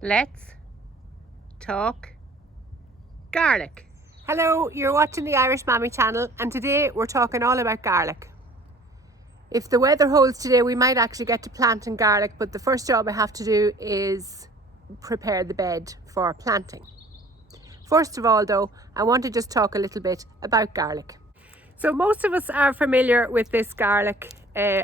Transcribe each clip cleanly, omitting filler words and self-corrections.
Let's talk garlic. Hello, you're watching the Irish Mammy channel, and today we're talking all about garlic. If the weather holds today, we might actually get to planting garlic, but the first job I have to do is prepare the bed for planting. First of all though, I want to just talk a little bit about garlic. So most of us are familiar with this garlic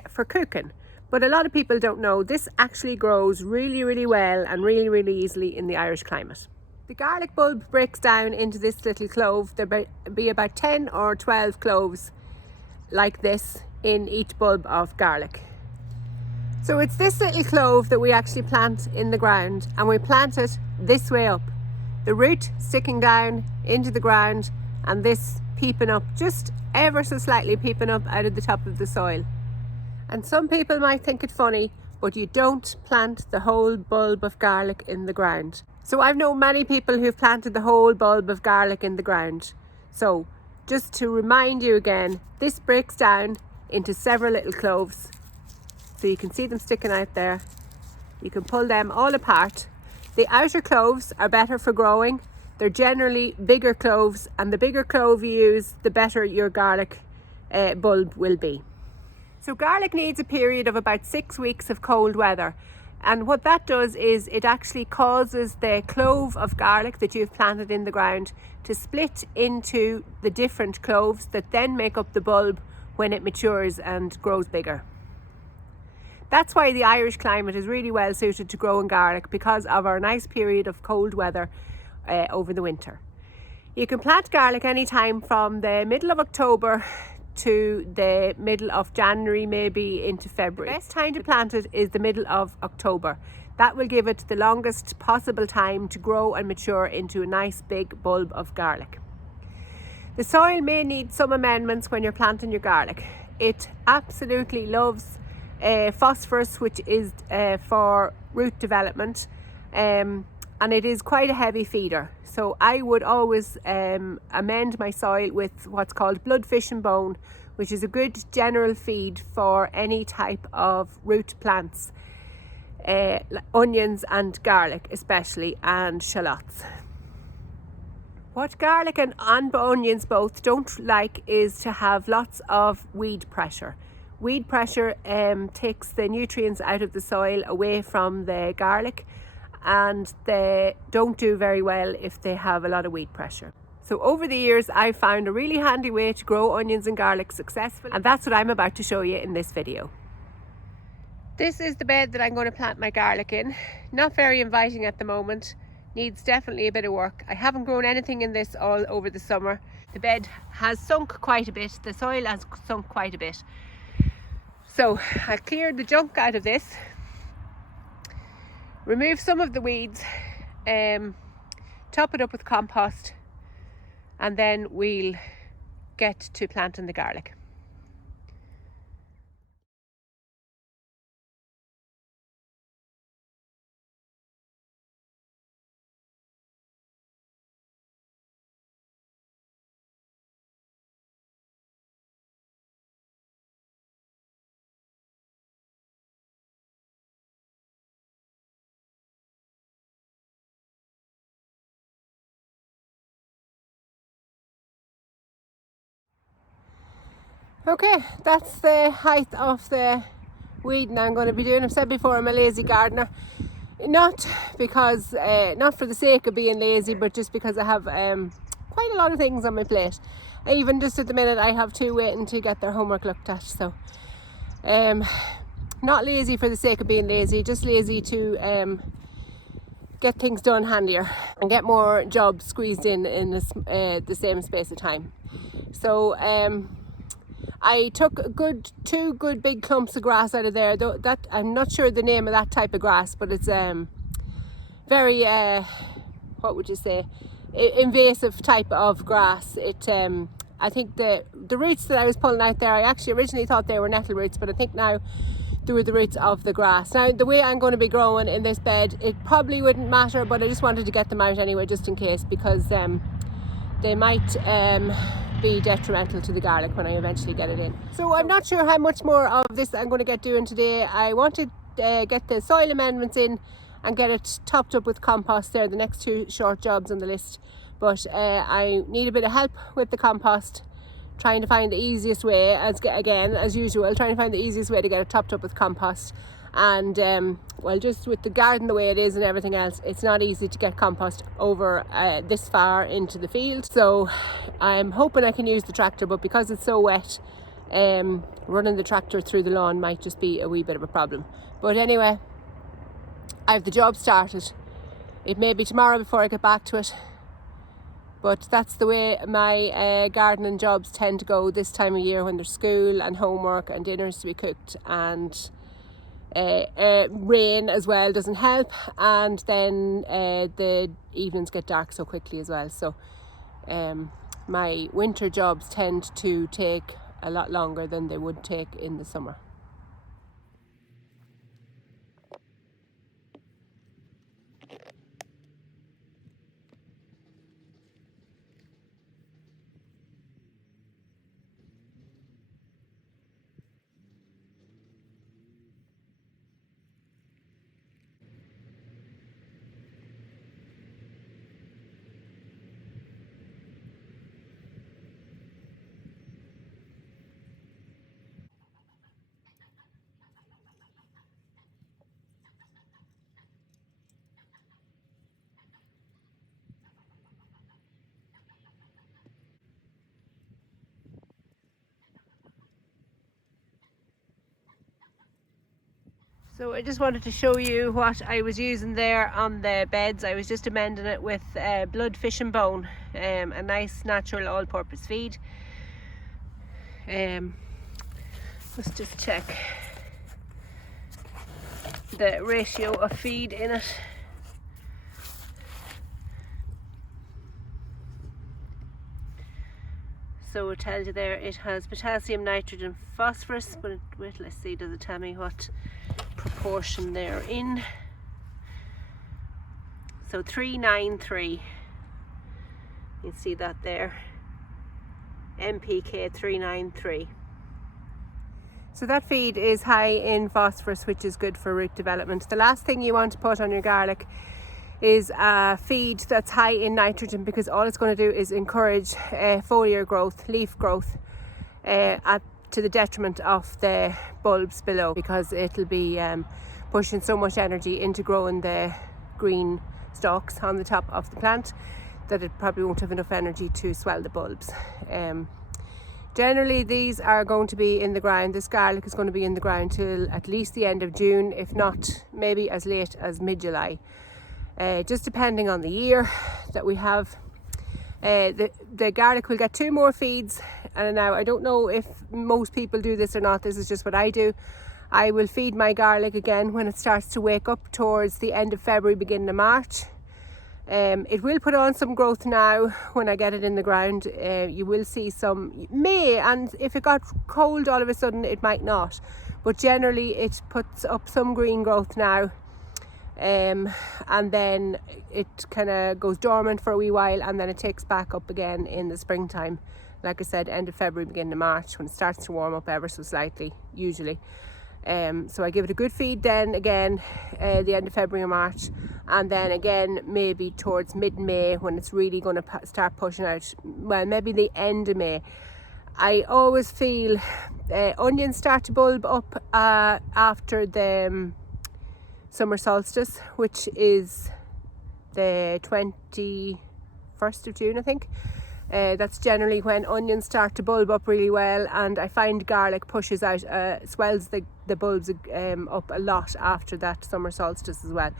for cooking, but a lot of people don't know this actually grows really well and really easily in the Irish climate. The garlic bulb breaks down into this little clove. There'll be about 10 or 12 cloves like this in each bulb of garlic. So it's this little clove that we actually plant in the ground, and we plant it this way up. The root sticking down into the ground and this peeping up, just ever so slightly peeping up out of the top of the soil. And some people might think it funny, but you don't plant the whole bulb of garlic in the ground. So I've known many people who've planted the whole bulb of garlic in the ground. So just to remind you again, this breaks down into several little cloves. So you can see them sticking out there. You can pull them all apart. The outer cloves are better for growing. They're generally bigger cloves, and the bigger clove you use, the better your garlic bulb will be. So garlic needs a period of about 6 weeks of cold weather. And what that does is it actually causes the clove of garlic that you've planted in the ground to split into the different cloves that then make up the bulb when it matures and grows bigger. That's why the Irish climate is really well suited to growing garlic, because of our nice period of cold weather over the winter. You can plant garlic anytime from the middle of October to the middle of January, maybe into February. The best time to plant it is the middle of October. That will give it the longest possible time to grow and mature into a nice big bulb of garlic. The soil may need some amendments when you're planting your garlic. It absolutely loves phosphorus, which is for root development, and it is quite a heavy feeder. So I would always amend my soil with what's called blood, fish and bone, which is a good general feed for any type of root plants, onions and garlic especially, and shallots. What garlic and onions both don't like is to have lots of weed pressure. Weed pressure takes the nutrients out of the soil away from the garlic, and they don't do very well if they have a lot of weed pressure. So over the years I've found a really handy way to grow onions and garlic successfully, and that's what I'm about to show you in this video. This is the bed that I'm going to plant my garlic in. Not very inviting at the moment, needs definitely a bit of work. I haven't grown anything in this all over the summer. The bed has sunk quite a bit, the soil has sunk quite a bit. So I cleared the junk out of this, remove some of the weeds, top it up with compost, and then we'll get to planting the garlic. Okay, that's the height of the weeding I'm going to be doing. I've said before I'm a lazy gardener, not because not for the sake of being lazy, but just because I have quite a lot of things on my plate. Even just at the minute I have two waiting to get their homework looked at. So not lazy for the sake of being lazy, just lazy to get things done handier and get more jobs squeezed in the same space of time. So I took two good big clumps of grass out of there. Though that I'm not sure the name of that type of grass, but it's very what would you say, invasive type of grass. It I think the roots that I was pulling out there, I actually originally thought they were nettle roots, but I think now they were the roots of the grass. Now the way I'm going to be growing in this bed, it probably wouldn't matter, but I just wanted to get them out anyway, just in case, because they might be detrimental to the garlic when I eventually get it in. So I'm not sure how much more of this I'm going to get doing today. I want to get the soil amendments in, and get it topped up with compost. They're the next two short jobs on the list, but I need a bit of help with the compost, trying to find the easiest way, as usual, trying to find the easiest way to get it topped up with compost. And well, just with the garden the way it is and everything else, it's not easy to get compost over this far into the field. So I'm hoping I can use the tractor, but because it's so wet, running the tractor through the lawn might just be a wee bit of a problem. But anyway, I have the job started. It may be tomorrow before I get back to it, but that's the way my gardening jobs tend to go this time of year, when there's school and homework and dinners to be cooked, and rain as well doesn't help, and then the evenings get dark so quickly as well. So my winter jobs tend to take a lot longer than they would take in the summer. So I just wanted to show you what I was using there on the beds. I was just amending it with blood fish and bone, a nice natural all-purpose feed. Let's just check the ratio of feed in it. So it tells you there it has potassium, nitrogen, phosphorus, but wait, let's see, does it tell me what proportion they're in? So 393, you can see that there, NPK 393. So that feed is high in phosphorus, which is good for root development. The last thing you want to put on your garlic is a feed that's high in nitrogen, because all it's going to do is encourage foliar growth, leaf growth, to the detriment of the bulbs below, because it'll be pushing so much energy into growing the green stalks on the top of the plant that it probably won't have enough energy to swell the bulbs. Generally these are going to be in the ground. This garlic is going to be in the ground till at least the end of June, if not maybe as late as mid-July. Just depending on the year that we have. The garlic will get 2 more feeds, and now I don't know if most people do this or not. This is just what I do. I will feed my garlic again when it starts to wake up towards the end of February, beginning of March. It will put on some growth now when I get it in the ground. You will see some, and if it got cold all of a sudden it might not, but generally it puts up some green growth now. And then it kind of goes dormant for a wee while, and then it takes back up again in the springtime. Like I said, end of February, beginning of March, when it starts to warm up ever so slightly, usually. So I give it a good feed then again, the end of February or March, and then again maybe towards mid-May, when it's really going to start pushing out. Well, maybe the end of May. I always feel onions start to bulb up after the summer solstice, which is the 21st of June, I think. That's generally when onions start to bulb up really well, and I find garlic pushes out, swells the bulbs up a lot after that summer solstice as well.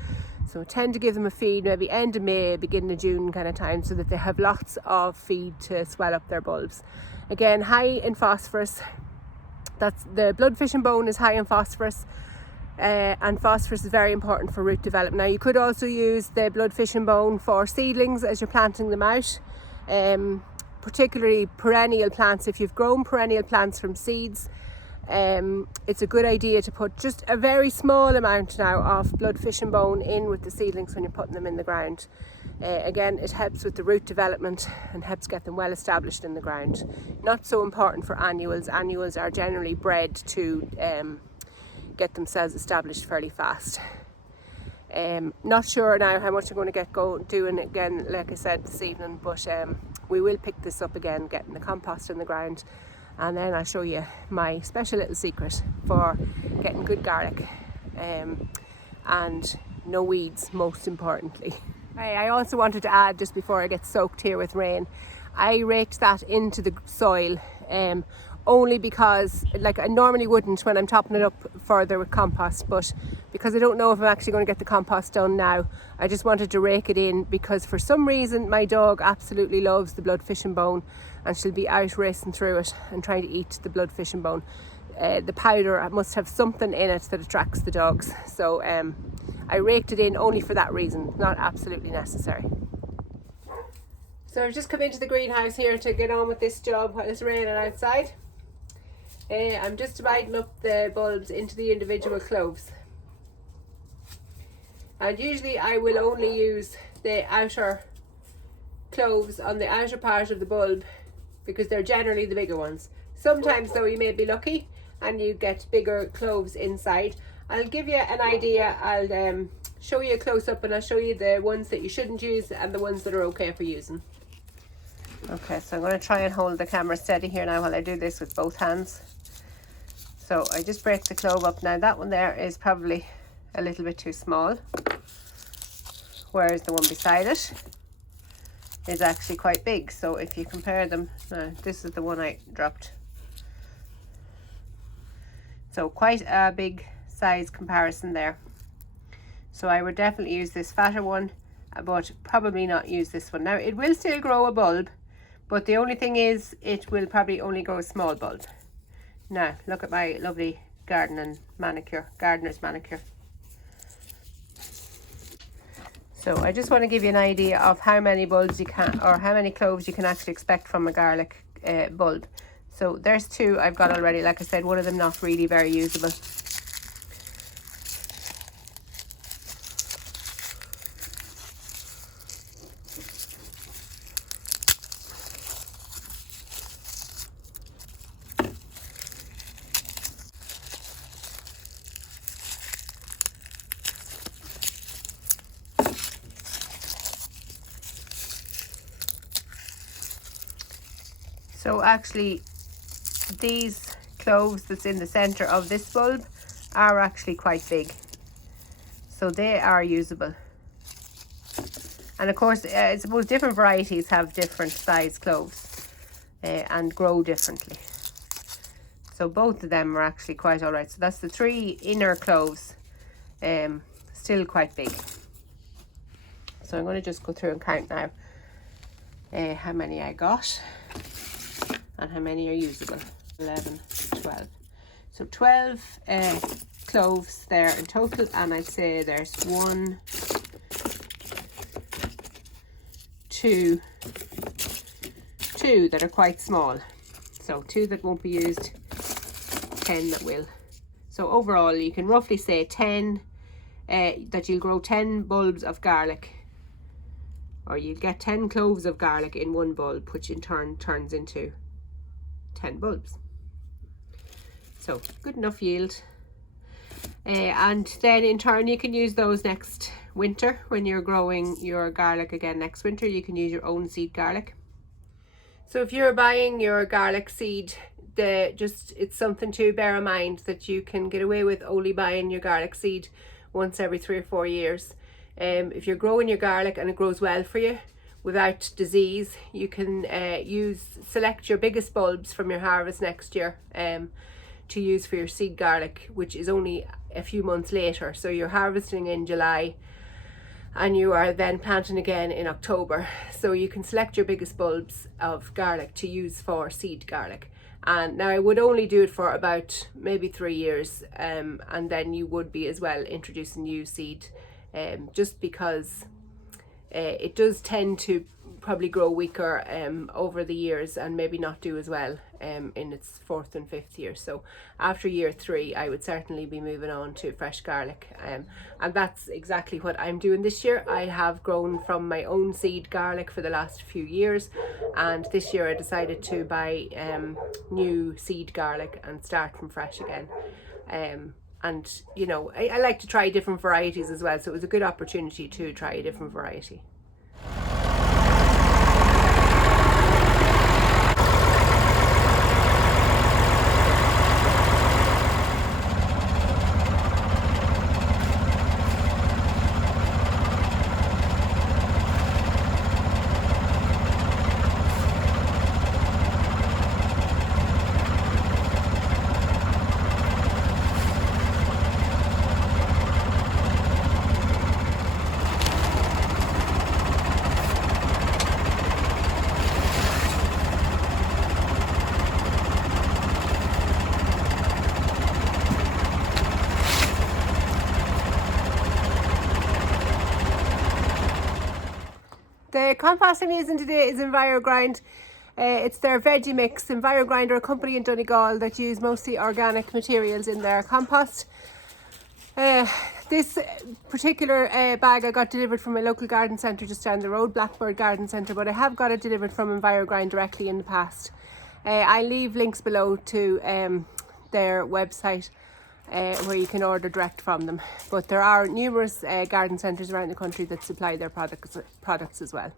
So I tend to give them a feed maybe end of May, beginning of June kind of time, so that they have lots of feed to swell up their bulbs. Again, high in phosphorus. That's the blood fish and bone is high in phosphorus. And phosphorus is very important for root development. Now you could also use the blood fish and bone for seedlings as you're planting them out, particularly perennial plants. If you've grown perennial plants from seeds, it's a good idea to put just a very small amount now of blood fish and bone in with the seedlings when you're putting them in the ground. Again, it helps with the root development and helps get them well established in the ground. Not so important for annuals. Annuals are generally bred to get themselves established fairly fast. Not sure now how much I'm going to get doing again, like I said, this evening, but we will pick this up again, getting the compost in the ground, and then I'll show you my special little secret for getting good garlic and no weeds, most importantly. I also wanted to add, just before I get soaked here with rain, I raked that into the soil only because, like, I normally wouldn't when I'm topping it up further with compost, but because I don't know if I'm actually going to get the compost done now, I just wanted to rake it in, because for some reason my dog absolutely loves the blood fish and bone, and she'll be out racing through it and trying to eat the blood fish and bone. The powder must have something in it that attracts the dogs, so I raked it in only for that reason, not absolutely necessary. So I've just come into the greenhouse here to get on with this job while it's raining outside. I'm just dividing up the bulbs into the individual cloves. And usually I will only use the outer cloves on the outer part of the bulb, because they're generally the bigger ones. Sometimes though you may be lucky and you get bigger cloves inside. I'll give you an idea. I'll show you a close-up, and I'll show you the ones that you shouldn't use and the ones that are okay for using. Okay, so I'm going to try and hold the camera steady here now while I do this with both hands. So I just break the clove up. Now that one there is probably a little bit too small, whereas the one beside it is actually quite big. So if you compare them, this is the one I dropped. So quite a big size comparison there. So I would definitely use this fatter one, but probably not use this one. Now it will still grow a bulb, but the only thing is it will probably only grow a small bulb. Now look at my lovely gardener's manicure. So I just want to give you an idea of how many bulbs you can, or how many cloves you can actually expect from a garlic bulb. So there's two I've got already. Like I said, one of them not really very usable. So actually these cloves that's in the center of this bulb are actually quite big, so they are usable. And of course I suppose different varieties have different size cloves and grow differently, so both of them are actually quite all right. So that's the 3 inner cloves, still quite big. So I'm going to just go through and count now how many I got and how many are usable. 11, 12. So 12 cloves there in total, and I'd say there's 1, 2 that are quite small. So 2 that won't be used, 10 that will. So overall you can roughly say 10 that you'll grow 10 bulbs of garlic, or you'll get 10 cloves of garlic in one bulb, which in turn turns into 10 bulbs. So good enough yield. And then in turn you can use those next winter when you're growing your garlic again. Next winter you can use your own seed garlic. So if you're buying your garlic seed, it's something to bear in mind that you can get away with only buying your garlic seed once every 3 or 4 years. If you're growing your garlic and it grows well for you without disease, you can select your biggest bulbs from your harvest next year to use for your seed garlic, which is only a few months later. So you're harvesting in July and you are then planting again in October. So you can select your biggest bulbs of garlic to use for seed garlic. And now I would only do it for about maybe 3 years, and then you would be as well introducing new seed, just because it does tend to probably grow weaker over the years and maybe not do as well in its 4th and 5th year. So after year 3 I would certainly be moving on to fresh garlic, and that's exactly what I'm doing this year. I have grown from my own seed garlic for the last few years, and this year I decided to buy new seed garlic and start from fresh again. And you know, I like to try different varieties as well, so it was a good opportunity to try a different variety. The compost I'm using today is EnviroGrind. It's their veggie mix. EnviroGrind are a company in Donegal that use mostly organic materials in their compost. This particular bag I got delivered from my local garden centre just down the road, Blackbird Garden Centre, but I have got it delivered from EnviroGrind directly in the past. I'll leave links below to their website where you can order direct from them. But there are numerous garden centres around the country that supply their products as well.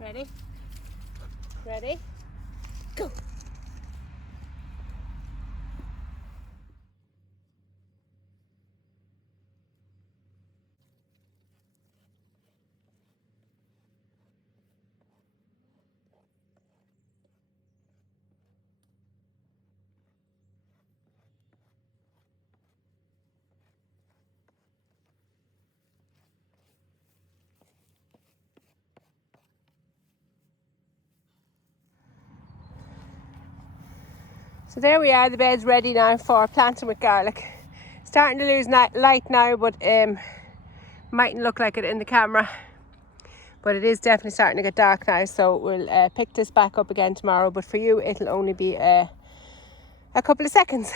Ready? Ready? Go! So there we are, the bed's ready now for planting with garlic. Starting to lose light now, but mightn't look like it in the camera. But it is definitely starting to get dark now, so we'll pick this back up again tomorrow. But for you, it'll only be a couple of seconds.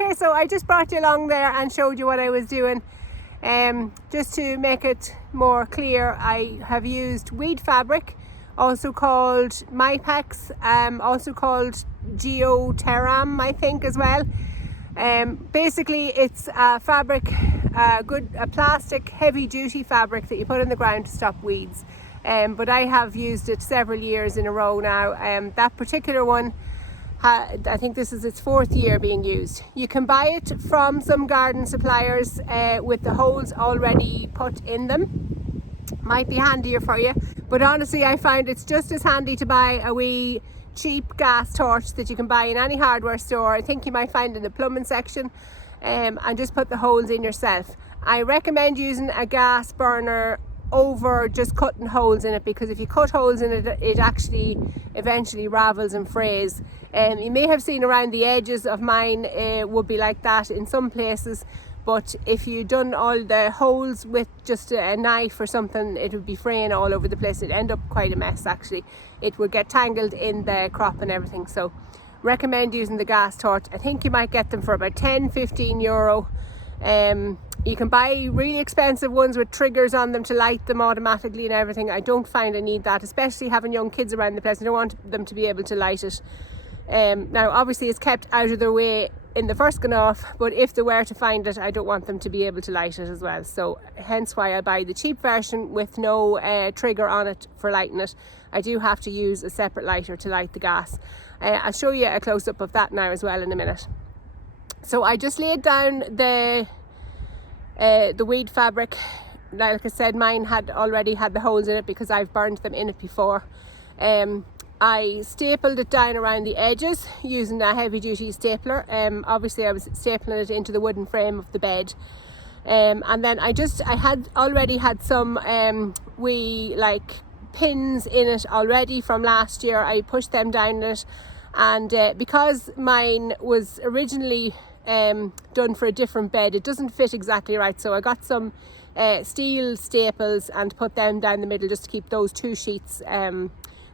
Okay, so I just brought you along there and showed you what I was doing. Just to make it more clear, I have used weed fabric, also called Mypex, also called Geoteram, I think, as well. Basically, it's a fabric, a plastic heavy duty fabric that you put in the ground to stop weeds. But I have used it several years in a row now. That particular one, I think this is its 4th year being used. You can buy it from some garden suppliers with the holes already put in them. Might be handier for you, but honestly I find it's just as handy to buy a wee cheap gas torch that you can buy in any hardware store. I think you might find in the plumbing section, and just put the holes in yourself. I recommend using a gas burner over just cutting holes in it, because if you cut holes in it, it actually eventually ravels and frays. You may have seen around the edges of mine would be like that in some places, but if you done all the holes with just a knife or something, it would be fraying all over the place. It'd end up quite a mess actually. It would get tangled in the crop and everything. So recommend using the gas torch. I think you might get them for about 10-15 euro. You can buy really expensive ones with triggers on them to light them automatically and everything. I don't find I need that, especially having young kids around the place. I don't want them to be able to light it. Now obviously it's kept out of their way in the first going off, but if they were to find it, I don't want them to be able to light it as well. So hence why I buy the cheap version with no trigger on it for lighting it. I do have to use a separate lighter to light the gas. I'll show you a close-up of that now as well in a minute. So I just laid down the weed fabric. Like I said, mine had already had the holes in it because I've burned them in it before. I stapled it down around the edges using a heavy duty stapler. Obviously I was stapling it into the wooden frame of the bed. And then I had already had some wee like pins in it already from last year. I pushed them down in it, and because mine was originally done for a different bed, it doesn't fit exactly right, so I got some steel staples and put them down the middle just to keep those two sheets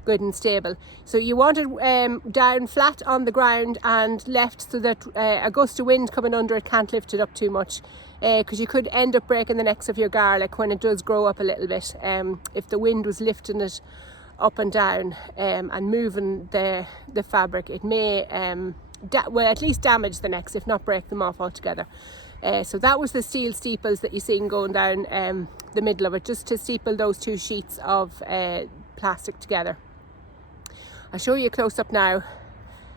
good and stable. So you want it down flat on the ground and left so that a gust of wind coming under it can't lift it up too much, because you could end up breaking the necks of your garlic when it does grow up a little bit. If the wind was lifting it up and down and moving the fabric, it may well, at least damage the necks, if not break them off altogether. So that was the steel steeples that you seen going down the middle of it, just to steeple those two sheets of plastic together. I'll show you a close-up now.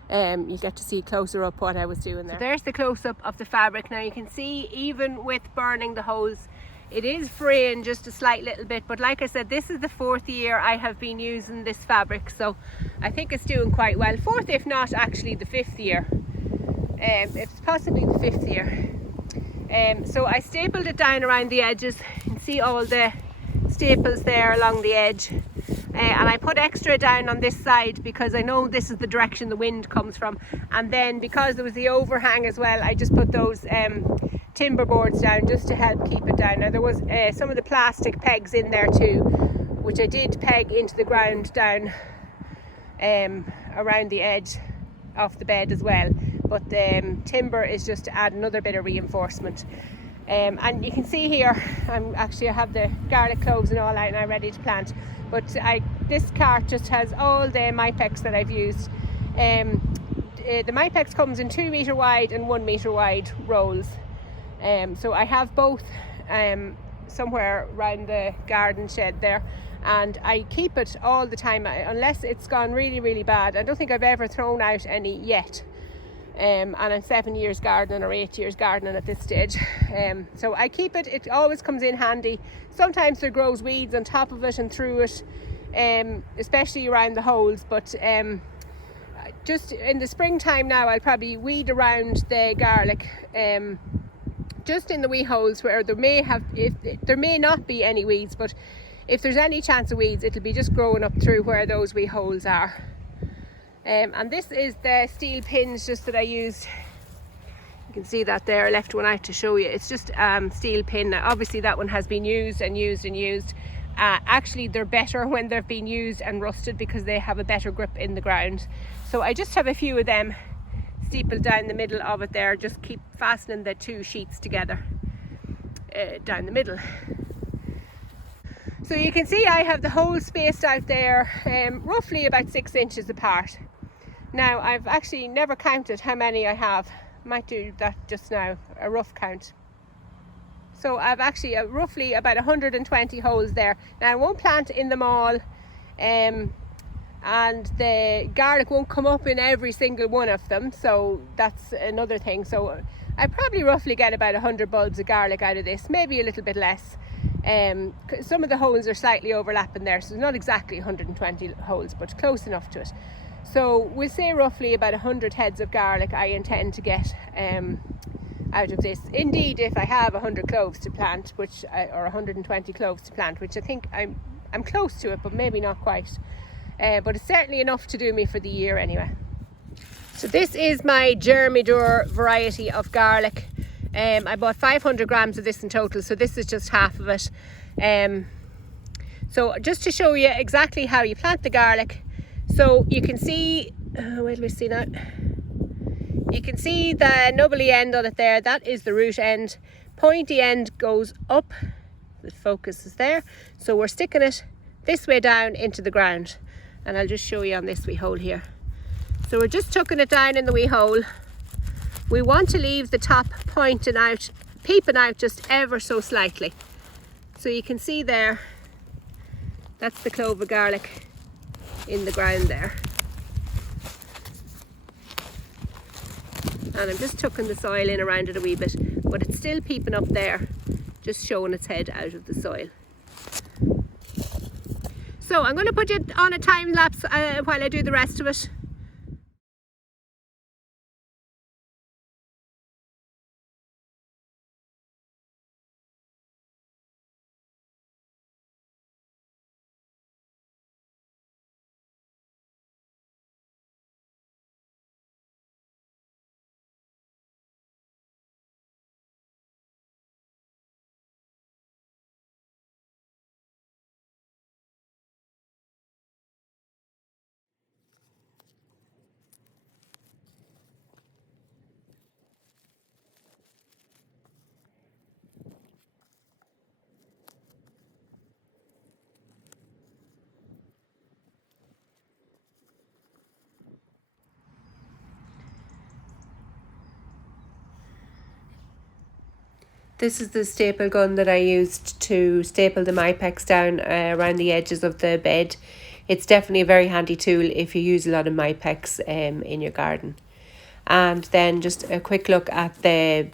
You get to see closer up what I was doing there. So there's the close-up of the fabric. Now you can see, even with burning the holes, it is fraying just a slight little bit, but like I said, this is the 4th year I have been using this fabric, so I think it's doing quite well. 4th, if not actually the 5th year. It's possibly the 5th year. So I stapled it down around the edges. You can see all the staples there along the edge. And I put extra down on this side because I know this is the direction the wind comes from, and then because there was the overhang as well, I just put those timber boards down just to help keep it down. Now there was some of the plastic pegs in there too, which I did peg into the ground down around the edge of the bed as well, but timber is just to add another bit of reinforcement. And you can see here, I have the garlic cloves and all out now ready to plant, but this cart just has all the Mypex that I've used. The Mypex comes in 2 metre wide and 1 metre wide rolls. So I have both somewhere around the garden shed there, and I keep it all the time unless it's gone really, really bad. I don't think I've ever thrown out any yet. And I'm 7 years gardening or 8 years gardening at this stage. So I keep it, it always comes in handy. Sometimes there grows weeds on top of it and through it, especially around the holes, but just in the springtime now I'll probably weed around the garlic, just in the wee holes where there may not be any weeds, but if there's any chance of weeds, it'll be just growing up through where those wee holes are. And this is the steel pins just that I used. You can see that there, I left one out to show you. It's just steel pin. Now, obviously that one has been used and used and used. Actually they're better when they've been used and rusted because they have a better grip in the ground. So I just have a few of them steeple down the middle of it there. Just keep fastening the two sheets together down the middle. So you can see I have the holes spaced out there roughly about 6 inches apart. Now I've actually never counted how many I have. Might do that just now, a rough count. So I've actually roughly about 120 holes there. Now I won't plant in them all, and the garlic won't come up in every single one of them, so that's another thing. So I probably roughly get about 100 bulbs of garlic out of this, maybe a little bit less. Some of the holes are slightly overlapping there, so not exactly 120 holes, but close enough to it. So we'll say roughly about 100 heads of garlic I intend to get out of this. Indeed, if I have 100 cloves to plant, or 120 cloves to plant, which I think I'm close to it, but maybe not quite. But it's certainly enough to do me for the year anyway. So this is my Germidur variety of garlic. I bought 500 grams of this in total, so this is just half of it. So just to show you exactly how you plant the garlic. So you can see, where do we see now? You can see the nubbly end on it there, that is the root end. Pointy end goes up, the focus is there. So we're sticking it this way down into the ground. And I'll just show you on this wee hole here. So we're just tucking it down in the wee hole. We want to leave the top pointing out, peeping out just ever so slightly. So you can see there, that's the clove of garlic in the ground there. And I'm just tucking the soil in around it a wee bit, but it's still peeping up there, just showing its head out of the soil. So I'm going to put it on a time lapse while I do the rest of it. This is the staple gun that I used to staple the Mypex down around the edges of the bed. It's definitely a very handy tool if you use a lot of Mypex in your garden. And then just a quick look at the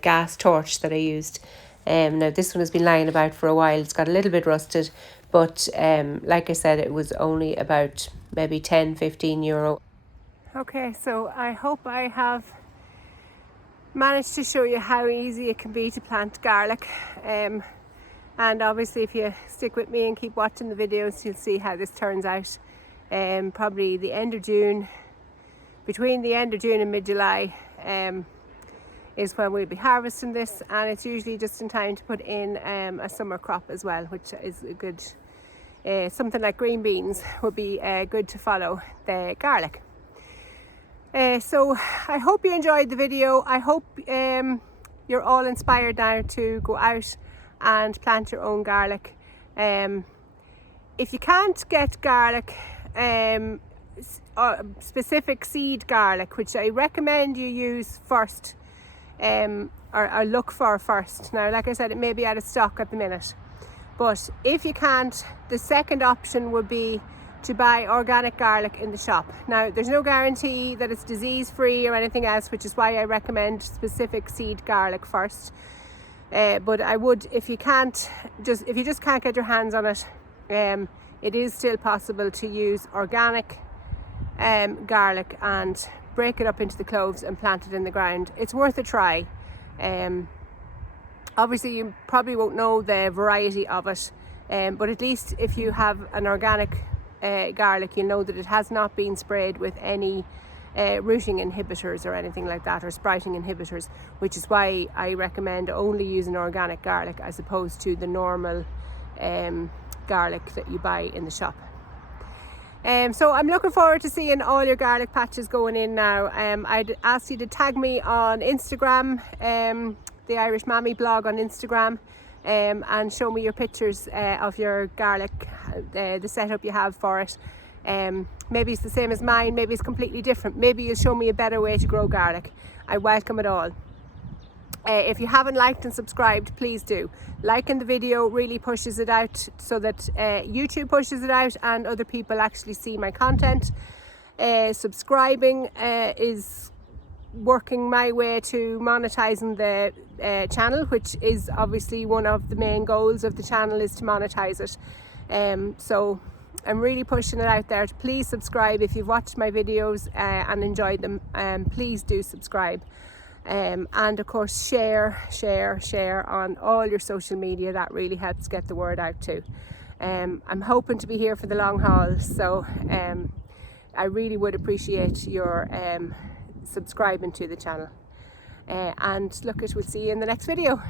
gas torch that I used. Now this one has been lying about for a while. It's got a little bit rusted, but like I said, it was only about maybe 10-15 euro. Okay, so I hope I have managed to show you how easy it can be to plant garlic, and obviously if you stick with me and keep watching the videos, you'll see how this turns out. Probably the end of June, between the end of June and mid-July is when we'll be harvesting this, and it's usually just in time to put in a summer crop as well, which is a good, something like green beans would be good to follow the garlic. So I hope you enjoyed the video. I hope you're all inspired now to go out and plant your own garlic. If you can't get garlic, specific seed garlic, which I recommend you use first, or look for first. Now, like I said, it may be out of stock at the minute, but if you can't, the second option would be to buy organic garlic in the shop. Now, there's no guarantee that it's disease free or anything else, which is why I recommend specific seed garlic first. But I would, if you just can't get your hands on it, it is still possible to use organic garlic and break it up into the cloves and plant it in the ground. It's worth a try. Obviously you probably won't know the variety of it, but at least if you have an organic garlic, you'll know that it has not been sprayed with any rooting inhibitors or anything like that, or sprouting inhibitors, which is why I recommend only using organic garlic as opposed to the normal garlic that you buy in the shop. So I'm looking forward to seeing all your garlic patches going in now. I'd ask you to tag me on Instagram, the Irish Mammy blog on Instagram, and show me your pictures of your garlic, the setup you have for it. Maybe it's the same as mine, maybe it's completely different. Maybe you'll show me a better way to grow garlic. I welcome it all. If you haven't liked and subscribed, please do. Liking the video really pushes it out so that YouTube pushes it out and other people actually see my content. Subscribing is working my way to monetizing the channel, which is obviously one of the main goals of the channel, is to monetize it. So I'm really pushing it out there. Please subscribe if you've watched my videos and enjoyed them. Please do subscribe. And of course share on all your social media. That really helps get the word out too. I'm hoping to be here for the long haul, so I really would appreciate your subscribing to the channel. And look, we'll see you in the next video.